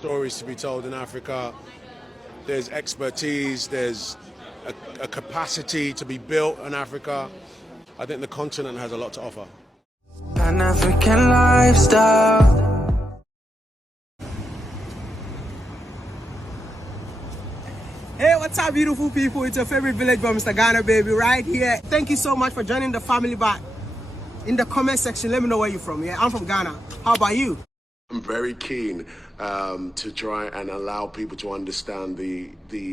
stories to be told in Africa. There's expertise, there's a capacity to be built in Africa. I think the continent has a lot to offer. An African lifestyle. Hey, what's up, beautiful people? It's your favorite village boy, Mr. Ghana, baby, right here. Thank you so much for joining the family back. In the comment section, let me know where you're from. Yeah, I'm from Ghana. How about you? I'm very keen to try and allow people to understand the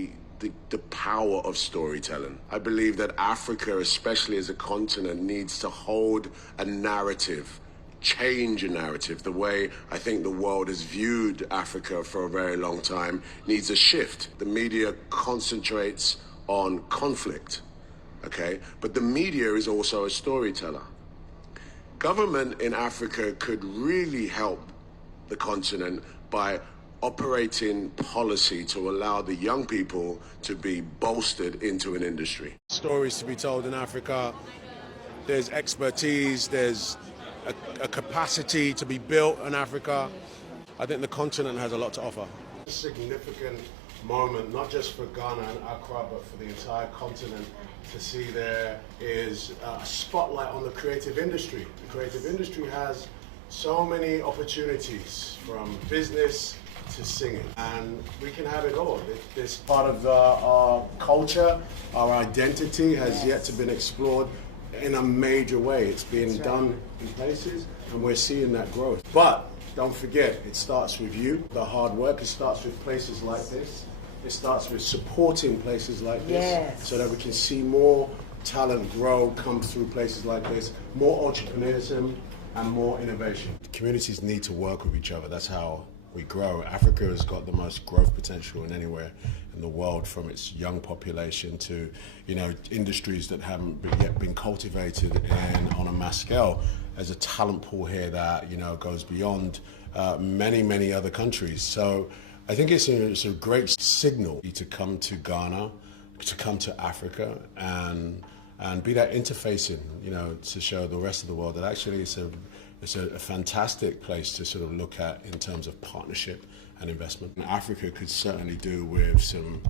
power of storytelling. I believe that Africa, especially as a continent, needs to hold a narrative, change a narrative. The way I think the world has viewed Africa for a very long time needs a shift. The media concentrates on conflict, okay? But the media is also a storyteller. Government in Africa could really help the continent by operating policy to allow the young people to be bolstered into an industry. Stories to be told in Africa. There's expertise, there's a capacity to be built in Africa. I think the continent has a lot to offer. A significant moment, not just for Ghana and Accra, but for the entire continent, to see there is a spotlight on the creative industry. The creative industry has so many opportunities, from business to singing, and we can have it all. This part of our culture, our identity has yet to be explored in a major way. It's being done in places, and we're seeing that growth. But don't forget, it starts with you, the hard work. It starts with places like this. It starts with supporting places like this, so that we can see more talent grow, come through places like this, more entrepreneurship and more innovation. Communities need to work with each other. That's how we grow. Africa has got the most growth potential in anywhere in the world, from its young population to, industries that haven't yet been cultivated and on a mass scale. There's a talent pool here that, goes beyond many other countries. So I think it's a great signal to come to Ghana, to come to Africa, and be that interfacing, to show the rest of the world that actually it's a fantastic place to sort of look at in terms of partnership and investment. And Africa could certainly do with some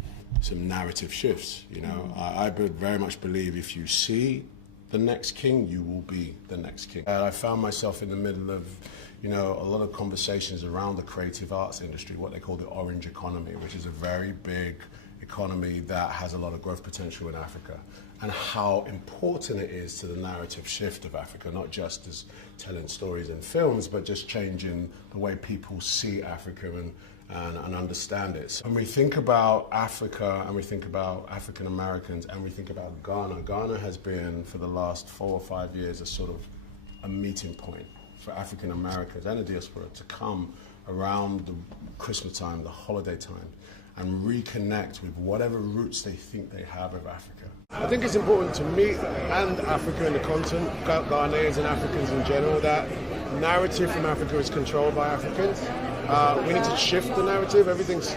narrative shifts. I very much believe if you see the next king, you will be the next king. I found myself in the middle of a lot of conversations around the creative arts industry, what they call the orange economy, which is a very big economy that has a lot of growth potential in Africa, and how important it is to the narrative shift of Africa, not just as telling stories in films, but just changing the way people see Africa and understand it. So when we think about Africa, and we think about African Americans, and we think about Ghana, Ghana has been, for the last 4 or 5 years, a sort of a meeting point for African Americans and the diaspora to come around the Christmas time, the holiday time, and reconnect with whatever roots they think they have of Africa. I think it's important to me and Africa and the continent, Ghanaians and Africans in general, that narrative from Africa is controlled by Africans. We need to shift the narrative. Everything's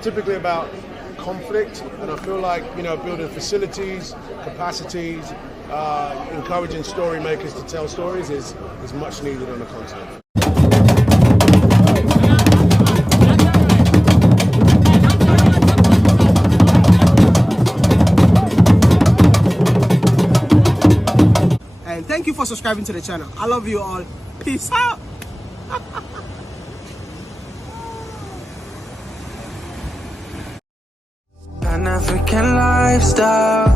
typically about conflict, and I feel like, building facilities, capacities, encouraging story makers to tell stories is much needed on the continent. And thank you for subscribing to the channel. I love you all. Peace out. An African lifestyle.